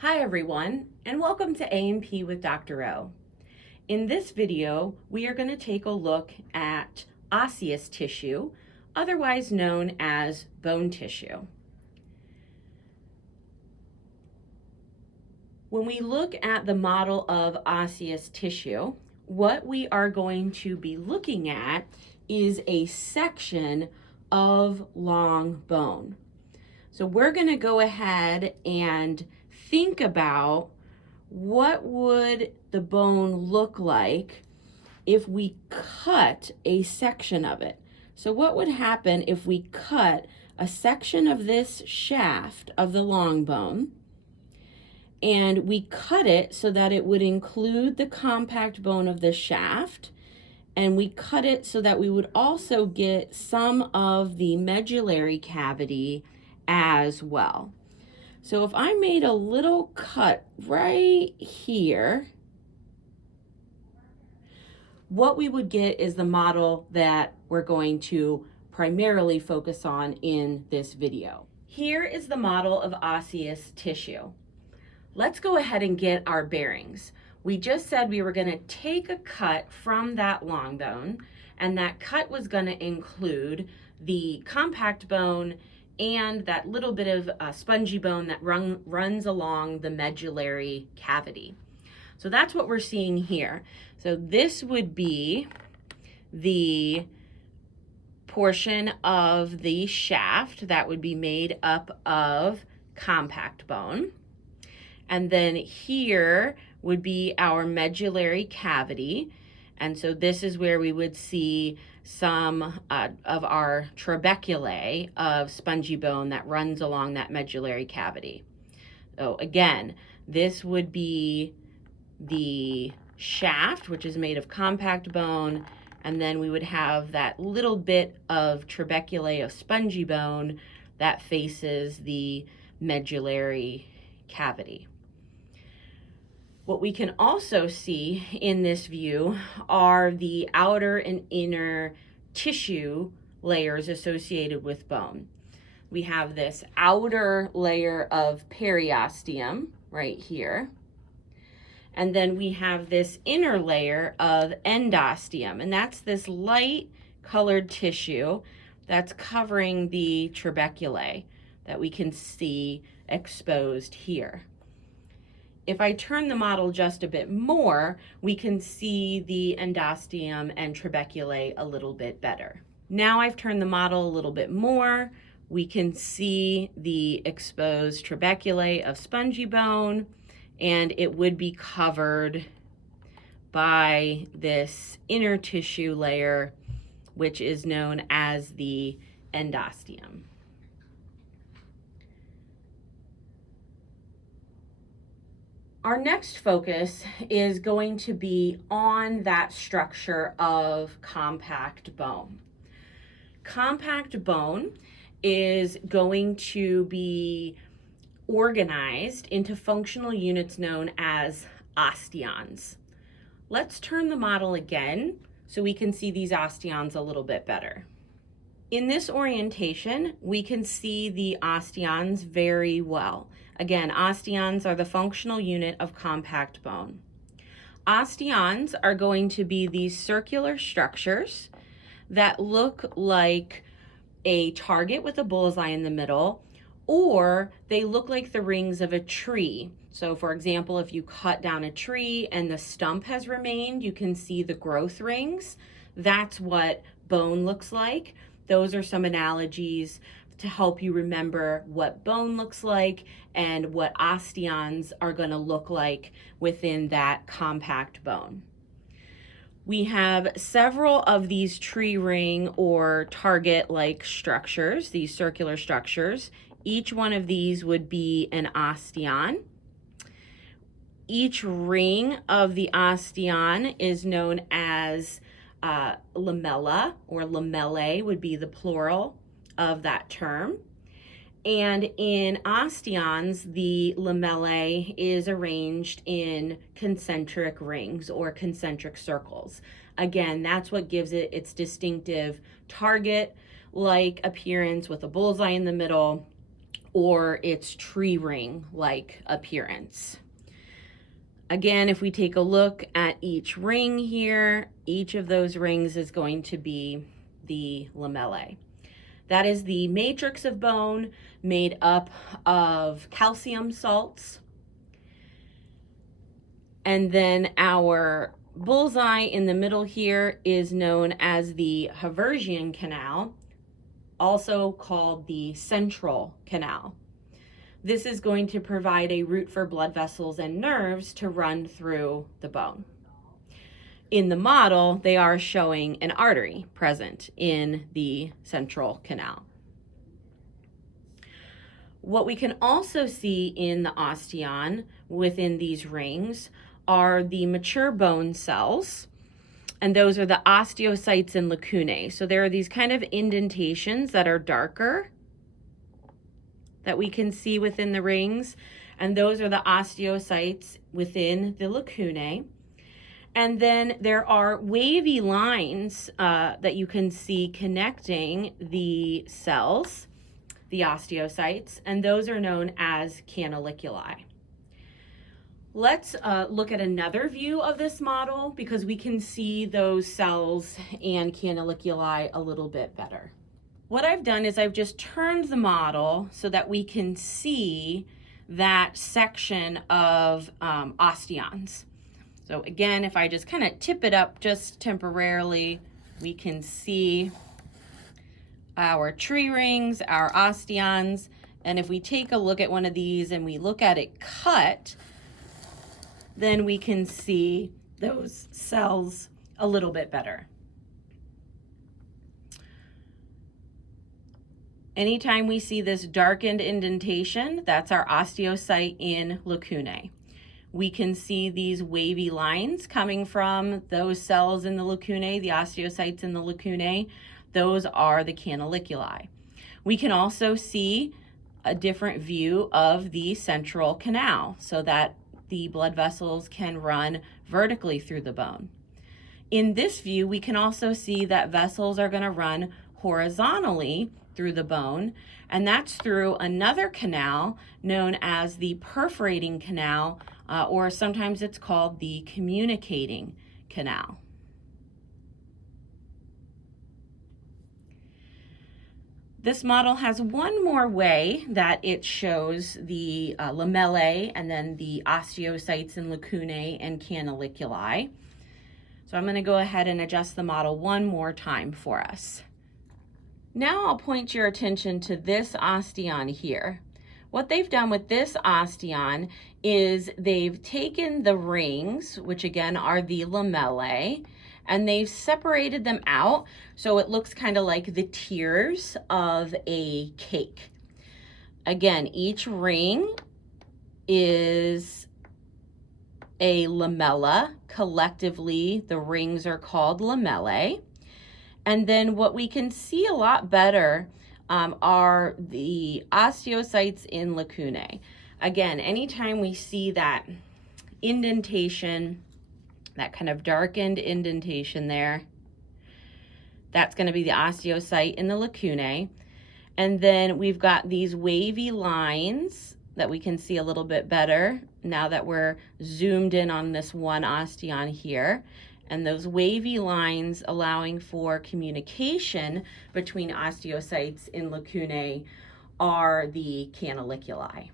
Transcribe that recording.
Hi everyone, and welcome to A&P with Dr. O. In this video, we are going to take a look at osseous tissue, otherwise known as bone tissue. When we look at the model of osseous tissue, what we are going to be looking at is a section of long bone. So we're going to go ahead and think about what would the bone look like if we cut a section of it. So what would happen if we cut a section of this shaft of the long bone, and we cut it so that it would include the compact bone of the shaft, and we cut it so that we would also get some of the medullary cavity as well. So if I made a little cut right here, what we would get is the model that we're going to primarily focus on in this video. Here is the model of osseous tissue. Let's go ahead and get our bearings. We just said we were going to take a cut from that long bone, and that cut was going to include the compact bone and that little bit of spongy bone that runs along the medullary cavity. So that's what we're seeing here. So this would be the portion of the shaft that would be made up of compact bone. And then here would be our medullary cavity. And so this is where we would see some of our trabeculae of spongy bone that runs along that medullary cavity. So again, this would be the shaft, which is made of compact bone, and then we would have that little bit of trabeculae of spongy bone that faces the medullary cavity. What we can also see in this view are the outer and inner tissue layers associated with bone. We have this outer layer of periosteum right here. And then we have this inner layer of endosteum, and that's this light colored tissue that's covering the trabeculae that we can see exposed here. If I turn the model just a bit more, we can see the endosteum and trabeculae a little bit better. Now I've turned the model a little bit more, we can see the exposed trabeculae of spongy bone, and it would be covered by this inner tissue layer, which is known as the endosteum. Our next focus is going to be on that structure of compact bone. Compact bone is going to be organized into functional units known as osteons. Let's turn the model again so we can see these osteons a little bit better. In this orientation, we can see the osteons very well. Again, osteons are the functional unit of compact bone. Osteons are going to be these circular structures that look like a target with a bullseye in the middle, or they look like the rings of a tree. So for example, if you cut down a tree and the stump has remained, you can see the growth rings. That's what bone looks like. Those are some analogies to help you remember what bone looks like and what osteons are going to look like within that compact bone. We have several of these tree ring or target-like structures, these circular structures. Each one of these would be an osteon. Each ring of the osteon is known as lamella, or lamellae would be the plural of that term. And in osteons, the lamellae is arranged in concentric rings or concentric circles. Again, that's what gives it its distinctive target-like appearance with a bullseye in the middle, or its tree ring-like appearance. Again, if we take a look at each ring here, each of those rings is going to be the lamellae. That is the matrix of bone made up of calcium salts. And then our bullseye in the middle here is known as the Haversian canal, also called the central canal. This is going to provide a route for blood vessels and nerves to run through the bone. In the model, they are showing an artery present in the central canal. What we can also see in the osteon within these rings are the mature bone cells, and those are the osteocytes and lacunae. So there are these kind of indentations that are darker that we can see within the rings, and those are the osteocytes within the lacunae. And then there are wavy lines that you can see connecting the cells, the osteocytes, and those are known as canaliculi. Let's look at another view of this model because we can see those cells and canaliculi a little bit better. What I've done is I've just turned the model so that we can see that section of osteons. So again, if I just kind of tip it up just temporarily, we can see our tree rings, our osteons, and if we take a look at one of these and we look at it cut, then we can see those cells a little bit better. Anytime we see this darkened indentation, that's our osteocyte in lacunae. We can see these wavy lines coming from those cells in the lacunae, the osteocytes in the lacunae. Those are the canaliculi. We can also see a different view of the central canal so that the blood vessels can run vertically through the bone. In this view, we can also see that vessels are going to run horizontally through the bone, and that's through another canal known as the perforating canal, or sometimes it's called the communicating canal. This model has one more way that it shows the lamellae and then the osteocytes and lacunae and canaliculi. So I'm going to go ahead and adjust the model one more time for us. Now I'll point your attention to this osteon here. What they've done with this osteon is they've taken the rings, which again are the lamellae, and they've separated them out so it looks kind of like the tiers of a cake. Again, each ring is a lamella. Collectively, the rings are called lamellae. And then what we can see a lot better are the osteocytes in lacunae. Again, anytime we see that indentation, that kind of darkened indentation there, that's going to be the osteocyte in the lacunae. And then we've got these wavy lines that we can see a little bit better now that we're zoomed in on this one osteon here. And those wavy lines allowing for communication between osteocytes in lacunae are the canaliculi.